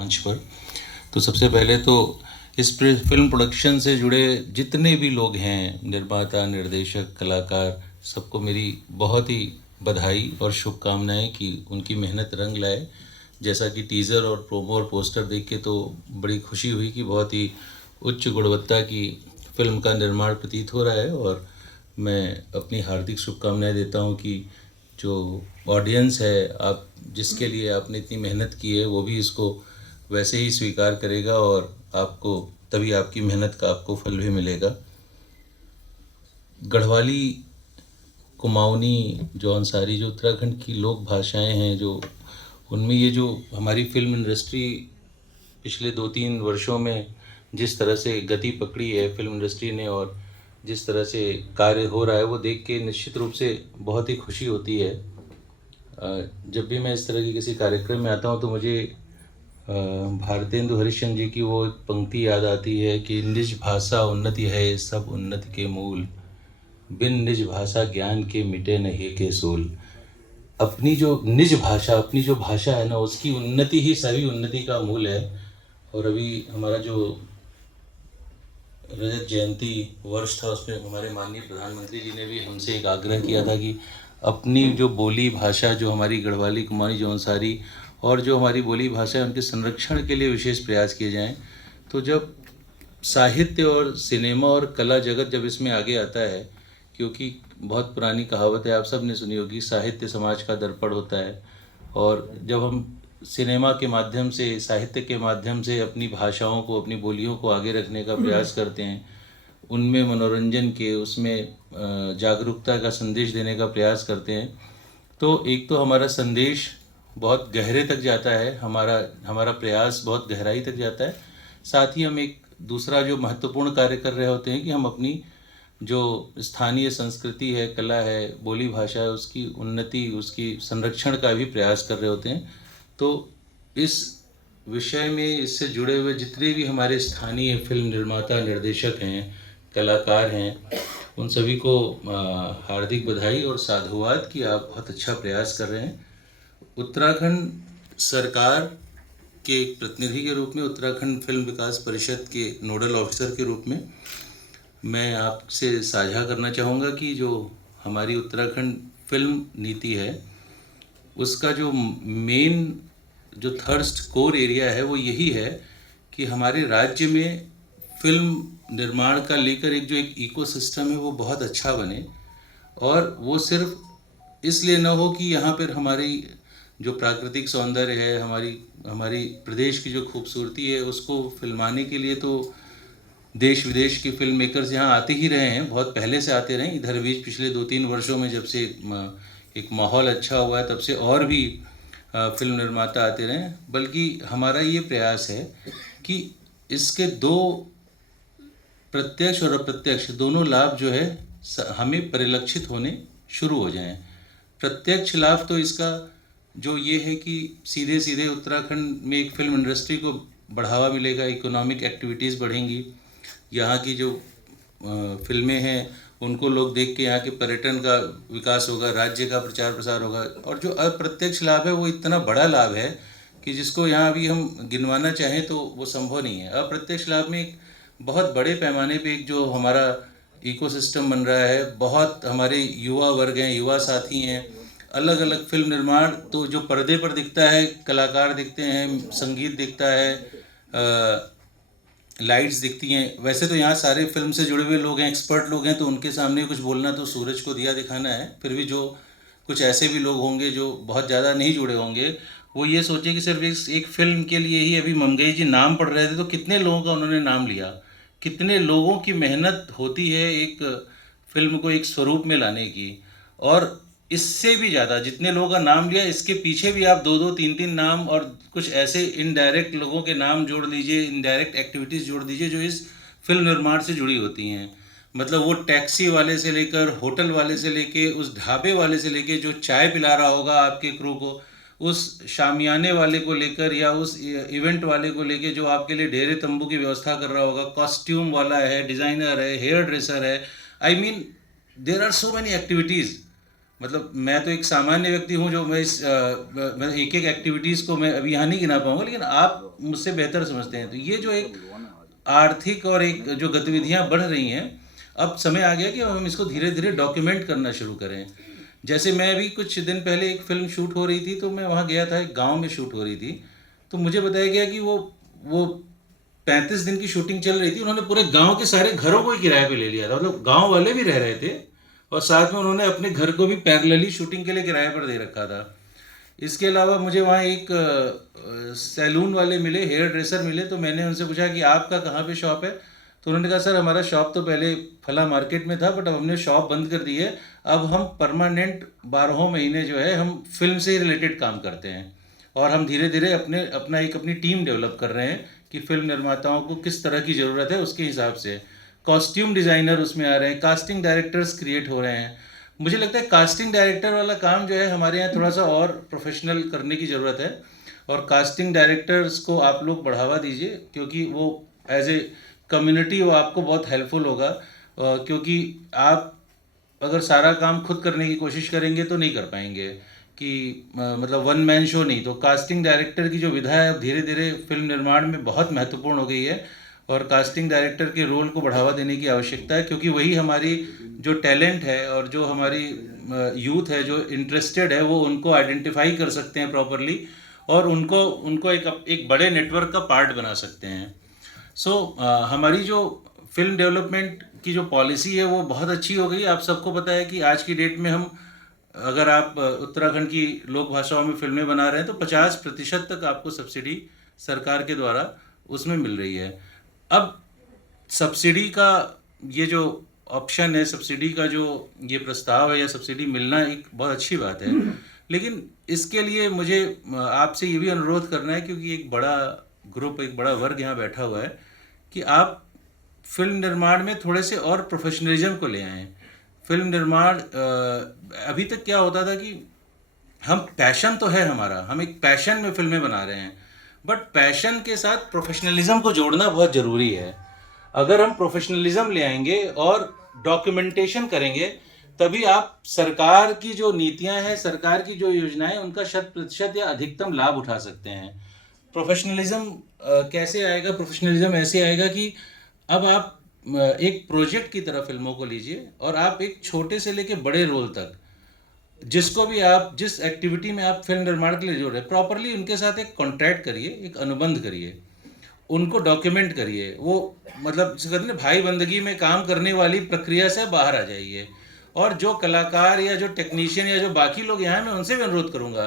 मंच पर। तो सबसे पहले तो इस फिल्म प्रोडक्शन से जुड़े जितने भी लोग हैं, निर्माता, निर्देशक, कलाकार, सबको मेरी बहुत ही बधाई और शुभकामनाएं कि उनकी मेहनत रंग लाए। जैसा कि टीज़र और प्रोमो और पोस्टर देख के तो बड़ी खुशी हुई कि बहुत ही उच्च गुणवत्ता की फिल्म का निर्माण प्रतीत हो रहा है। और मैं अपनी हार्दिक शुभकामनाएं देता हूं कि जो ऑडियंस है, आप जिसके लिए आपने इतनी मेहनत की है, वो भी इसको वैसे ही स्वीकार करेगा और आपको तभी आपकी मेहनत का आपको फल भी मिलेगा। गढ़वाली, कुमाऊनी, जो अंसारी, जो उत्तराखंड की लोक भाषाएं हैं, जो उनमें ये जो हमारी फिल्म इंडस्ट्री पिछले 2-3 वर्षों में जिस तरह से गति पकड़ी है फिल्म इंडस्ट्री ने, और जिस तरह से कार्य हो रहा है, वो देख के निश्चित रूप से बहुत ही खुशी होती है। जब भी मैं इस तरह के किसी कार्यक्रम में आता हूँ तो मुझे भारतेंदु हरिश्चंद्र जी की वो एक पंक्ति याद आती है कि निज भाषा उन्नति है सब उन्नति के मूल, बिन निज भाषा ज्ञान के मिटे नहीं के सूल। अपनी जो निज भाषा, अपनी जो भाषा है ना, उसकी उन्नति ही सभी उन्नति का मूल है। और अभी हमारा जो रजत जयंती वर्ष था, उसमें हमारे माननीय प्रधानमंत्री जी ने भी हमसे एक आग्रह किया था कि अपनी जो बोली भाषा, जो हमारी गढ़वाली, कुमाऊनी, जौनसारी और जो हमारी बोली भाषा है, उनके संरक्षण के लिए विशेष प्रयास किए जाएं। तो जब साहित्य और सिनेमा और कला जगत जब इसमें आगे आता है, क्योंकि बहुत पुरानी कहावत है, आप सब ने सुनी होगी, साहित्य समाज का दर्पण होता है। और जब हम सिनेमा के माध्यम से, साहित्य के माध्यम से अपनी भाषाओं को, अपनी बोलियों को आगे रखने का प्रयास करते हैं, उनमें मनोरंजन के, उसमें जागरूकता का संदेश देने का प्रयास करते हैं, तो एक तो हमारा संदेश बहुत गहरे तक जाता है, हमारा हमारा प्रयास बहुत गहराई तक जाता है। साथ ही हम एक दूसरा जो महत्वपूर्ण कार्य कर रहे होते हैं कि हम अपनी जो स्थानीय संस्कृति है, कला है, बोली भाषा है, उसकी उन्नति, उसकी संरक्षण का भी प्रयास कर रहे होते हैं। तो इस विषय में इससे जुड़े हुए जितने भी हमारे स्थानीय फिल्म निर्माता, निर्देशक हैं, कलाकार हैं, उन सभी को हार्दिक बधाई और साधुवाद कि आप बहुत अच्छा प्रयास कर रहे हैं। उत्तराखंड सरकार के एक प्रतिनिधि के रूप में, उत्तराखंड फिल्म विकास परिषद के नोडल ऑफिसर के रूप में मैं आपसे साझा करना चाहूँगा कि जो हमारी उत्तराखंड फिल्म नीति है, उसका जो मेन, जो थर्स्ट कोर एरिया है, वो यही है कि हमारे राज्य में फिल्म निर्माण का लेकर एक जो एक इकोसिस्टम है, वो बहुत अच्छा बने। और वो सिर्फ इसलिए ना हो कि यहाँ पर हमारी जो प्राकृतिक सौंदर्य है, हमारी हमारी प्रदेश की जो खूबसूरती है, उसको फिल्माने के लिए तो देश विदेश के फिल्म मेकर्स यहाँ आते ही रहे हैं, बहुत पहले से आते रहे। इधर बीच पिछले 2-3 वर्षों में जब से एक माहौल अच्छा हुआ है, तब से और भी फिल्म निर्माता आते रहे। बल्कि हमारा ये प्रयास है कि इसके दो प्रत्यक्ष और अप्रत्यक्ष दोनों लाभ जो है हमें परिलक्षित होने शुरू हो जाएं। प्रत्यक्ष लाभ तो इसका जो ये है कि सीधे सीधे उत्तराखंड में एक फिल्म इंडस्ट्री को बढ़ावा मिलेगा, इकोनॉमिक एक्टिविटीज़ बढ़ेंगी, यहाँ की जो फिल्में हैं उनको लोग देख के यहाँ के पर्यटन का विकास होगा, राज्य का प्रचार प्रसार होगा। और जो अप्रत्यक्ष लाभ है वो इतना बड़ा लाभ है कि जिसको यहाँ अभी हम गिनवाना चाहें तो वो संभव नहीं है। अप्रत्यक्ष लाभ में एक बहुत बड़े पैमाने पे एक जो हमारा इकोसिस्टम बन रहा है, बहुत हमारे युवा वर्ग हैं, युवा साथी हैं, अलग अलग फिल्म निर्माण, तो जो पर्दे पर दिखता है, कलाकार दिखते हैं, संगीत दिखता है, लाइट्स दिखती हैं, वैसे तो यहाँ सारे फिल्म से जुड़े हुए लोग हैं, एक्सपर्ट लोग हैं, तो उनके सामने कुछ बोलना तो सूरज को दिया दिखाना है। फिर भी जो कुछ ऐसे भी लोग होंगे जो बहुत ज़्यादा नहीं जुड़े होंगे, वो ये सोचे कि सिर्फ एक फिल्म के लिए ही अभी मंगई जी नाम पढ़ रहे थे तो कितने लोगों का उन्होंने नाम लिया, कितने लोगों की मेहनत होती है एक फिल्म को एक स्वरूप में लाने की। और इससे भी ज़्यादा जितने लोगों का नाम लिया, इसके पीछे भी आप 2-2, 3-3 नाम और कुछ ऐसे इनडायरेक्ट लोगों के नाम जोड़ दीजिए, इनडायरेक्ट एक्टिविटीज़ जोड़ दीजिए जो इस फिल्म निर्माण से जुड़ी होती हैं। मतलब वो टैक्सी वाले से लेकर, होटल वाले से लेके, उस ढाबे वाले से लेके जो चाय पिला रहा होगा आपके क्रू को, उस शामियाने वाले को लेकर, या उस इवेंट वाले को लेके जो आपके लिए डेरे तंबू की व्यवस्था कर रहा होगा, कॉस्ट्यूम वाला है, डिज़ाइनर है, हेयर ड्रेसर है, I mean there are so many activities मतलब मैं तो एक सामान्य व्यक्ति हूँ जो मैं एक एक एक्टिविटीज़ को मैं अभी यहाँ नहीं गिना पाऊंगा, लेकिन आप मुझसे बेहतर समझते हैं। तो ये जो एक आर्थिक और एक जो गतिविधियाँ बढ़ रही हैं, अब समय आ गया कि हम इसको धीरे धीरे डॉक्यूमेंट करना शुरू करें। जैसे मैं अभी कुछ दिन पहले एक फ़िल्म शूट हो रही थी, तो मैं वहाँ गया था, एक गांव में शूट हो रही थी। तो मुझे बताया गया कि वो 35 दिन की शूटिंग चल रही थी, उन्होंने पूरे गांव के सारे घरों को ही किराए पे ले लिया था, मतलब गांव वाले भी रह रहे थे और साथ में उन्होंने अपने घर को भी पैरेलली शूटिंग के लिए किराए पर दे रखा था। इसके अलावा मुझे वहाँ एक सैलून वाले मिले, हेयर ड्रेसर मिले, तो मैंने उनसे पूछा कि आपका कहाँ पे शॉप है। तो उन्होंने कहा सर हमारा शॉप तो पहले फला मार्केट में था, बट अब हमने शॉप बंद कर दी है। अब हम परमानेंट 12 महीने जो है हम फिल्म से रिलेटेड काम करते हैं, और हम धीरे धीरे अपनी टीम डेवलप कर रहे हैं कि फिल्म निर्माताओं को किस तरह की ज़रूरत है उसके हिसाब से कॉस्ट्यूम डिज़ाइनर उसमें आ रहे हैं, कास्टिंग डायरेक्टर्स क्रिएट हो रहे हैं। मुझे लगता है कास्टिंग डायरेक्टर वाला काम जो है हमारे यहाँ थोड़ा सा और प्रोफेशनल करने की ज़रूरत है, और कास्टिंग डायरेक्टर्स को आप लोग बढ़ावा दीजिए, क्योंकि वो एज ए कम्युनिटी वो आपको बहुत हेल्पफुल होगा। क्योंकि आप अगर सारा काम खुद करने की कोशिश करेंगे तो नहीं कर पाएंगे, कि मतलब वन मैन शो नहीं। तो कास्टिंग डायरेक्टर की जो विधा है धीरे धीरे फिल्म निर्माण में बहुत महत्वपूर्ण हो गई है, और कास्टिंग डायरेक्टर के रोल को बढ़ावा देने की आवश्यकता है, क्योंकि वही हमारी जो टैलेंट है और जो हमारी यूथ है जो इंटरेस्टेड है, वो उनको आइडेंटिफाई कर सकते हैं प्रॉपरली, और उनको उनको एक बड़े नेटवर्क का पार्ट बना सकते हैं। सो हमारी जो फिल्म डेवलपमेंट की जो पॉलिसी है वो बहुत अच्छी हो गई। आप सबको पता है कि आज की डेट में हम, अगर आप उत्तराखंड की लोक भाषाओं में फिल्में बना रहे हैं तो 50% तक आपको सब्सिडी सरकार के द्वारा उसमें मिल रही है। अब सब्सिडी का ये जो ऑप्शन है, सब्सिडी का जो ये प्रस्ताव है या सब्सिडी मिलना एक बहुत अच्छी बात है, लेकिन इसके लिए मुझे आपसे ये भी अनुरोध करना है, क्योंकि एक बड़ा ग्रुप, एक बड़ा वर्ग यहाँ बैठा हुआ है, कि आप फिल्म निर्माण में थोड़े से और प्रोफेशनलिज्म को ले आएँ। फिल्म निर्माण अभी तक क्या होता था कि हम पैशन तो है हमारा, हम एक पैशन में फिल्में बना रहे हैं, बट पैशन के साथ प्रोफेशनलिज्म को जोड़ना बहुत ज़रूरी है। अगर हम प्रोफेशनलिज्म ले आएंगे और डॉक्यूमेंटेशन करेंगे, तभी आप सरकार की जो नीतियां हैं, सरकार की जो योजनाएं, उनका 100% या अधिकतम लाभ उठा सकते हैं। प्रोफेशनलिज्म कैसे आएगा? प्रोफेशनलिज्म ऐसे आएगा कि अब आप एक प्रोजेक्ट की तरह फिल्मों को लीजिए, और आप एक छोटे से लेके बड़े रोल तक जिसको भी आप, जिस एक्टिविटी में आप फिल्म निर्माण के लिए जोड़ रहे हैं, प्रॉपरली उनके साथ एक कॉन्ट्रैक्ट करिए, एक अनुबंध करिए, उनको डॉक्यूमेंट करिए। वो मतलब जिसे कहते हैं ना, भाई बंदगी में काम करने वाली प्रक्रिया से बाहर आ जाइए। और जो कलाकार या जो टेक्नीशियन या जो बाकी लोग यहाँ हैं, मैं उनसे भी अनुरोध करूँगा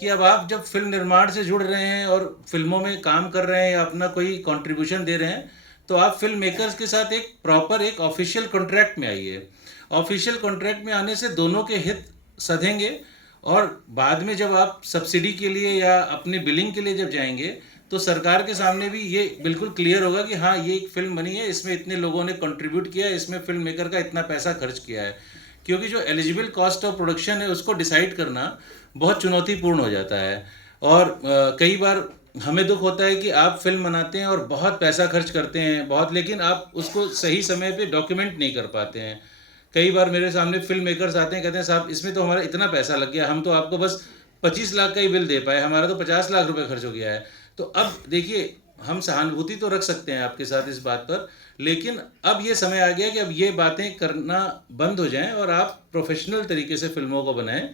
कि अब आप जब फिल्म निर्माण से जुड़ रहे हैं और फिल्मों में काम कर रहे हैं या अपना कोई कंट्रीब्यूशन दे रहे हैं, तो आप फिल्म मेकर्स के साथ एक प्रॉपर एक ऑफिशियल कॉन्ट्रैक्ट में आइए। ऑफिशियल कॉन्ट्रैक्ट में आने से दोनों के हित सधेंगे, और बाद में जब आप सब्सिडी के लिए या अपने बिलिंग के लिए जब जाएंगे, तो सरकार के सामने भी ये बिल्कुल क्लियर होगा कि हाँ, ये एक फिल्म बनी है, इसमें इतने लोगों ने कंट्रीब्यूट किया है, इसमें फिल्म मेकर का इतना पैसा खर्च किया है। क्योंकि जो एलिजिबल कॉस्ट ऑफ प्रोडक्शन है उसको डिसाइड करना बहुत चुनौतीपूर्ण हो जाता है। और कई बार हमें दुख होता है कि आप फिल्म बनाते हैं और बहुत पैसा खर्च करते हैं बहुत, लेकिन आप उसको सही समय पे डॉक्यूमेंट नहीं कर पाते हैं। कई बार मेरे सामने फिल्म मेकर्स आते हैं, कहते हैं साहब इसमें तो हमारा इतना पैसा लग गया, हम तो आपको बस 25 लाख का ही बिल दे पाए, हमारा तो 50 लाख रुपए खर्च हो गया है। तो अब देखिए, हम सहानुभूति तो रख सकते हैं आपके साथ इस बात पर, लेकिन अब ये समय आ गया कि अब ये बातें करना बंद हो जाएं और आप प्रोफेशनल तरीके से फिल्मों को बनाएं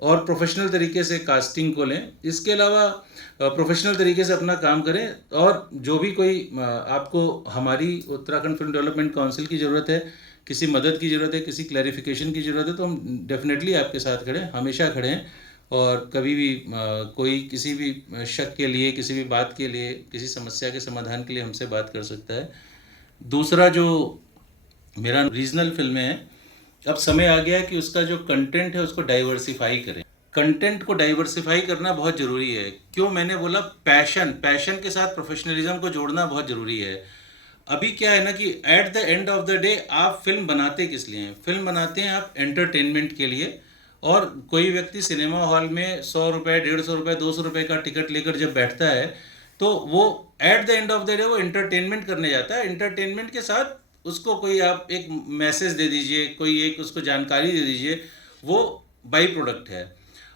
और प्रोफेशनल तरीके से कास्टिंग को लें। इसके अलावा प्रोफेशनल तरीके से अपना काम करें, और जो भी कोई आपको हमारी उत्तराखंड फिल्म डेवलपमेंट काउंसिल की ज़रूरत है, किसी मदद की ज़रूरत है, किसी क्लैरिफिकेशन की ज़रूरत है, तो हम डेफिनेटली आपके साथ खड़े हैं, हमेशा खड़े हैं। और कभी भी कोई किसी भी शक के लिए, किसी भी बात के लिए, किसी समस्या के समाधान के लिए हमसे बात कर सकता है। दूसरा, जो मेरा रीजनल फिल्में हैं, अब समय आ गया है कि उसका जो कंटेंट है उसको डाइवर्सिफाई करें। कंटेंट को डाइवर्सिफाई करना बहुत ज़रूरी है। क्यों मैंने बोला पैशन के साथ प्रोफेशनलिज्म को जोड़ना बहुत ज़रूरी है। अभी क्या है ना कि at the end of the day आप फिल्म बनाते किस लिए हैं? फिल्म बनाते हैं आप एंटरटेनमेंट के लिए। और कोई व्यक्ति सिनेमा हॉल में 100 रुपये, 150 रुपये, 200 रुपये का टिकट लेकर जब बैठता है, तो वो at the end of the day वो एंटरटेनमेंट करने जाता है। एंटरटेनमेंट के साथ उसको कोई आप एक मैसेज दे दीजिए, कोई एक उसको जानकारी दे दीजिए, वो बाई प्रोडक्ट है।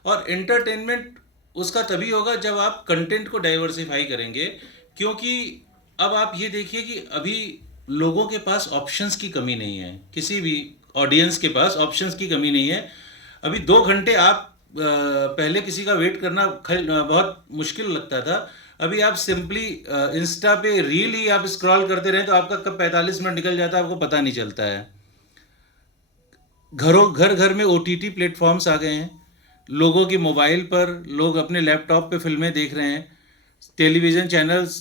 और एंटरटेनमेंट उसका तभी होगा जब आप कंटेंट को डाइवर्सिफाई करेंगे, क्योंकि अब आप ये देखिए कि अभी लोगों के पास ऑप्शंस की कमी नहीं है, किसी भी ऑडियंस के पास ऑप्शंस की कमी नहीं है। अभी 2 घंटे आप पहले किसी का वेट करना बहुत मुश्किल लगता था। अभी आप सिंपली इंस्टा पे रील ही आप स्क्रॉल करते रहे तो आपका कब 45 मिनट निकल जाता है आपको पता नहीं चलता है। घर घर में ओटीटी प्लेटफॉर्म्स आ गए हैं, लोगों की मोबाइल पर लोग अपने लैपटॉप पे फिल्में देख रहे हैं। टेलीविज़न चैनल्स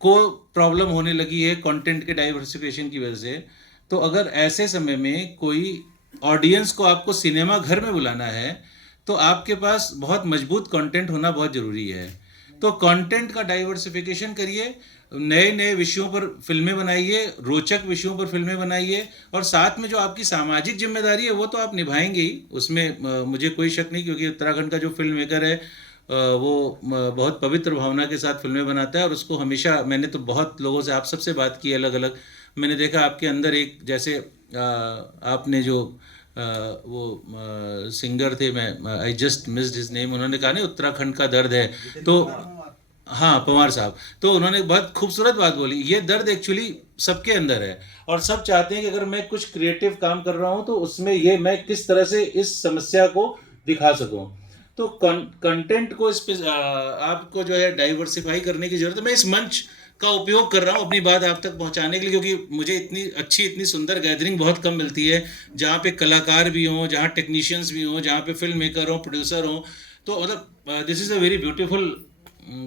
को प्रॉब्लम होने लगी है कंटेंट के डाइवर्सिफिकेशन की वजह से। तो अगर ऐसे समय में कोई ऑडियंस को आपको सिनेमा घर में बुलाना है तो आपके पास बहुत मजबूत कंटेंट होना बहुत ज़रूरी है। तो कंटेंट का डाइवर्सिफिकेशन करिए, नए नए विषयों पर फिल्में बनाइए, रोचक विषयों पर फिल्में बनाइए, और साथ में जो आपकी सामाजिक जिम्मेदारी है वो तो आप निभाएंगे ही, उसमें मुझे कोई शक नहीं, क्योंकि उत्तराखंड का जो फिल्म मेकर है वो बहुत पवित्र भावना के साथ फिल्में बनाता है। और उसको हमेशा, मैंने तो बहुत लोगों से, आप सबसे बात की अलग अलग, मैंने देखा आपके अंदर एक, जैसे आपने जो वो सिंगर थे, मैं I just missed his name, उन्होंने कहा ना उत्तराखंड का दर्द है, तो हाँ पवार साहब, तो उन्होंने बहुत खूबसूरत बात बोली। ये दर्द एक्चुअली सबके अंदर है, और सब चाहते हैं कि अगर मैं कुछ क्रिएटिव काम कर रहा हूँ तो उसमें ये मैं किस तरह से इस समस्या को दिखा सकूँ। तो कंटेंट को इस पे आपको जो है डाइवर्सिफाई करने की जरूरत है। मैं इस मंच का उपयोग कर रहा हूँ अपनी बात आप तक पहुँचाने के लिए, क्योंकि मुझे इतनी अच्छी, इतनी सुंदर गैदरिंग बहुत कम मिलती है, जहाँ पे कलाकार भी हों, जहाँ टेक्नीशियंस भी हों, जहाँ पे फिल्म मेकर हों, प्रोड्यूसर हों। तो मतलब this is a very beautiful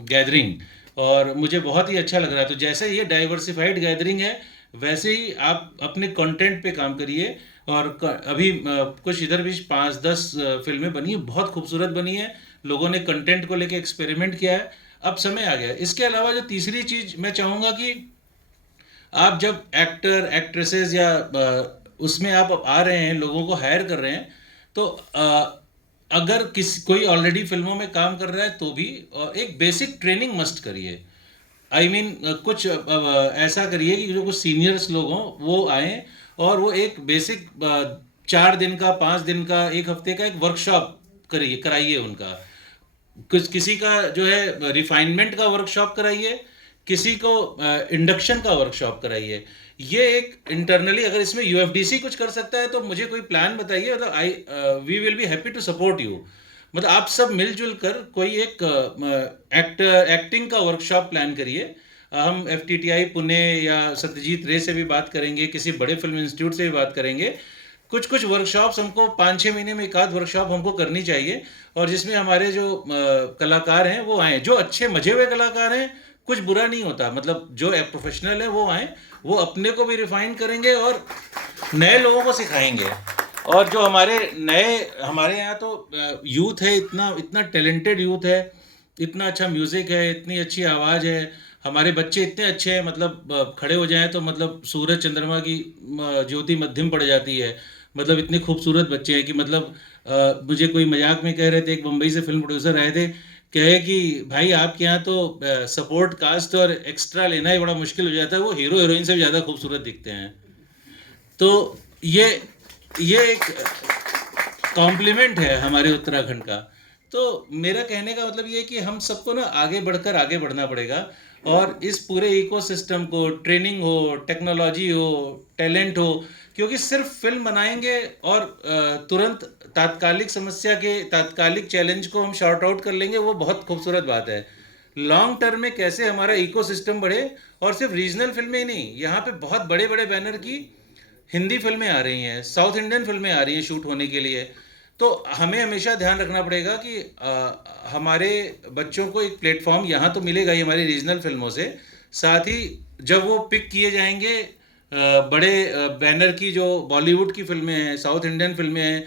gathering, और मुझे बहुत ही अच्छा लग रहा है। तो जैसे ये डाइवर्सिफाइड गैदरिंग है, वैसे ही आप अपने कंटेंट पे काम करिए। और अभी कुछ इधर भी 5-10 फिल्में बनी है, बहुत खूबसूरत बनी है, लोगों ने कंटेंट को लेके एक्सपेरिमेंट किया है। अब समय आ गया है। इसके अलावा जो तीसरी चीज़ मैं चाहूँगा कि आप जब एक्टर एक्ट्रेसेस या उसमें आप आ रहे हैं, लोगों को हायर कर रहे हैं, तो अगर कोई ऑलरेडी फिल्मों में काम कर रहा है तो भी एक बेसिक ट्रेनिंग मस्ट करिए। आई मीन कुछ ऐसा करिए कि जो कुछ सीनियर्स लोग हों वो आएँ, और वो एक बेसिक 4 दिन का, 5 दिन का, एक हफ्ते का एक वर्कशॉप करिए, कराइए उनका। कुछ किसी का जो है रिफाइनमेंट का वर्कशॉप कराइए, किसी को इंडक्शन का वर्कशॉप कराइए। ये एक इंटरनली, अगर इसमें यूएफडीसी कुछ कर सकता है तो मुझे कोई प्लान बताइए, मतलब I we will be happy to support you. मतलब आप सब मिलजुल कर कोई एक एक्टिंग का वर्कशॉप प्लान करिए। हम एफटीटीआई पुणे या सत्यजीत रे से भी बात करेंगे, किसी बड़े फिल्म इंस्टीट्यूट से भी बात करेंगे। कुछ कुछ वर्कशॉप्स हमको 5-6 महीने में एक आध वर्कशॉप हमको करनी चाहिए, और जिसमें हमारे जो कलाकार हैं वो आएँ, जो अच्छे मजे हुए कलाकार हैं, कुछ बुरा नहीं होता, मतलब जो प्रोफेशनल है वो आएँ, वो अपने को भी रिफाइन करेंगे और नए लोगों को सिखाएंगे। और जो हमारे यहाँ तो यूथ है, इतना इतना टैलेंटेड यूथ है, इतना अच्छा म्यूज़िक है, इतनी अच्छी आवाज़ है, हमारे बच्चे इतने अच्छे हैं, मतलब खड़े हो जाएं तो मतलब सूरज चंद्रमा की ज्योति मध्यम पड़ जाती है। मतलब इतने खूबसूरत बच्चे हैं कि मतलब मुझे कोई मजाक में कह रहे थे, एक मुंबई से फिल्म प्रोड्यूसर आए थे, कहे कि भाई आपके यहाँ तो सपोर्ट कास्ट और एक्स्ट्रा लेना ही बड़ा मुश्किल हो जाता है, वो हीरो हीरोइन से भी ज़्यादा खूबसूरत दिखते हैं। तो ये ये एक कॉम्प्लीमेंट है हमारे उत्तराखंड का। तो मेरा कहने का मतलब ये है कि हम सबको ना आगे बढ़ना पड़ेगा, और इस पूरे इकोसिस्टम को, ट्रेनिंग हो, टेक्नोलॉजी हो, टैलेंट हो, क्योंकि सिर्फ फिल्म बनाएंगे और तुरंत तात्कालिक समस्या के, तात्कालिक चैलेंज को हम शॉर्ट आउट कर लेंगे, वो बहुत खूबसूरत बात है। लॉन्ग टर्म में कैसे हमारा इकोसिस्टम बढ़े, और सिर्फ रीजनल फिल्में ही नहीं, यहाँ पे बहुत बड़े बड़े बैनर की हिंदी फिल्में आ रही हैं, साउथ इंडियन फिल्में आ रही हैं शूट होने के लिए। तो हमें हमेशा ध्यान रखना पड़ेगा कि हमारे बच्चों को एक प्लेटफॉर्म यहाँ तो मिलेगा ही हमारी रीजनल फिल्मों से, साथ ही जब वो पिक किए जाएंगे बड़े बैनर की जो बॉलीवुड की फिल्में हैं, साउथ इंडियन फिल्में हैं,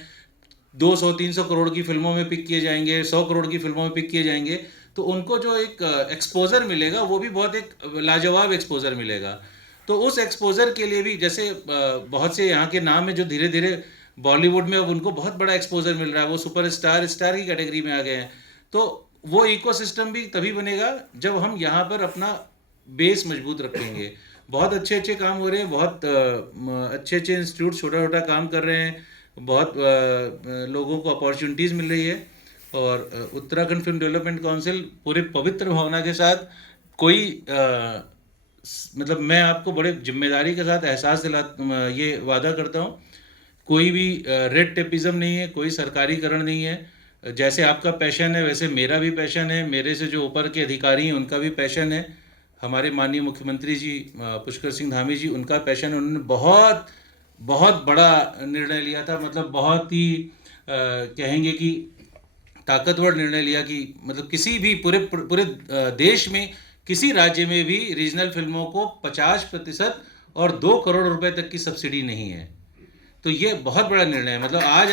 200-300 करोड़ की फिल्मों में पिक किए जाएंगे, 100 करोड़ की फिल्मों में पिक किए जाएंगे, तो उनको जो एक एक्सपोजर मिलेगा वो भी बहुत एक लाजवाब एक्सपोजर मिलेगा। तो उस एक्सपोजर के लिए भी, जैसे बहुत से यहाँ के नाम है जो धीरे धीरे बॉलीवुड में अब उनको बहुत बड़ा एक्सपोजर मिल रहा है, वो सुपर स्टार स्टार की कैटेगरी में आ गए हैं। तो वो इकोसिस्टम भी तभी बनेगा जब हम यहाँ पर अपना बेस मजबूत रखेंगे। बहुत अच्छे अच्छे काम हो रहे हैं, बहुत अच्छे अच्छे इंस्टीट्यूट छोटा छोटा काम कर रहे हैं, बहुत लोगों को अपॉर्चुनिटीज़ मिल रही है। और उत्तराखंड फिल्म डेवलपमेंट काउंसिल पूरे पवित्र भावना के साथ कोई मतलब मैं आपको बड़े जिम्मेदारी के साथ एहसास ये वादा करता हूँ, कोई भी रेड टेपिज्म नहीं है, कोई सरकारीकरण नहीं है। जैसे आपका पैशन है वैसे मेरा भी पैशन है, मेरे से जो ऊपर के अधिकारी हैं उनका भी पैशन है। हमारे माननीय मुख्यमंत्री जी पुष्कर सिंह धामी जी, उनका पैशन है। उन्होंने बहुत बहुत बड़ा निर्णय लिया था, मतलब बहुत ही कहेंगे कि ताकतवर निर्णय लिया कि मतलब किसी भी पूरे पूरे देश में किसी राज्य में भी रीजनल फिल्मों को 50% और 2 करोड़ रुपए तक की सब्सिडी नहीं है। तो ये बहुत बड़ा निर्णय है। मतलब आज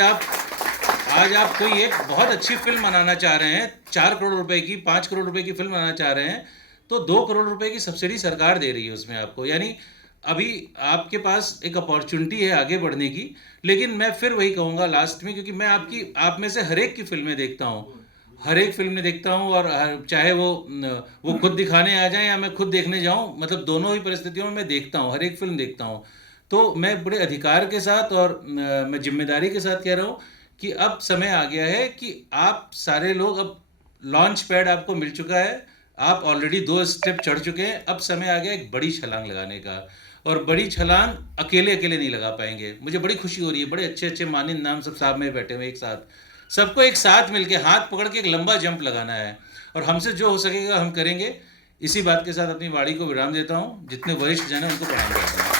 आप कोई एक बहुत अच्छी फिल्म बनाना चाह रहे हैं, 4 करोड़ रुपए की, 5 करोड़ रुपए की फिल्म बनाना चाह रहे हैं, तो 2 करोड़ रुपए की सब्सिडी सरकार दे रही है उसमें आपको। यानी अभी आपके पास एक अपॉर्चुनिटी है आगे बढ़ने की। लेकिन मैं फिर वही कहूँगा लास्ट में, क्योंकि मैं आप में से हर एक की फिल्में देखता हूँ, हर एक फिल्म में देखता हूँ, और चाहे वो खुद दिखाने आ जाएं या मैं खुद देखने जाऊँ, मतलब दोनों ही परिस्थितियों में मैं देखता हूँ, हर एक फिल्म देखता हूँ। तो मैं बड़े अधिकार के साथ और मैं जिम्मेदारी के साथ कह रहा हूँ कि अब समय आ गया है कि आप सारे लोग, अब लॉन्च पैड आपको मिल चुका है, आप ऑलरेडी 2 स्टेप चढ़ चुके हैं, अब समय आ गया एक बड़ी छलांग लगाने का। और बड़ी छलांग अकेले अकेले नहीं लगा पाएंगे। मुझे बड़ी खुशी हो रही है, बड़े अच्छे अच्छे मानिंद नाम सब साथ में बैठे हुए एक साथ, सबको एक साथ मिलके हाथ पकड़ के एक लंबा जंप लगाना है, और हमसे जो हो सकेगा हम करेंगे। इसी बात के साथ अपनी वाणी को विराम देता हूँ। जितने वरिष्ठ जन हैं उनको प्रणाम करता हूँ।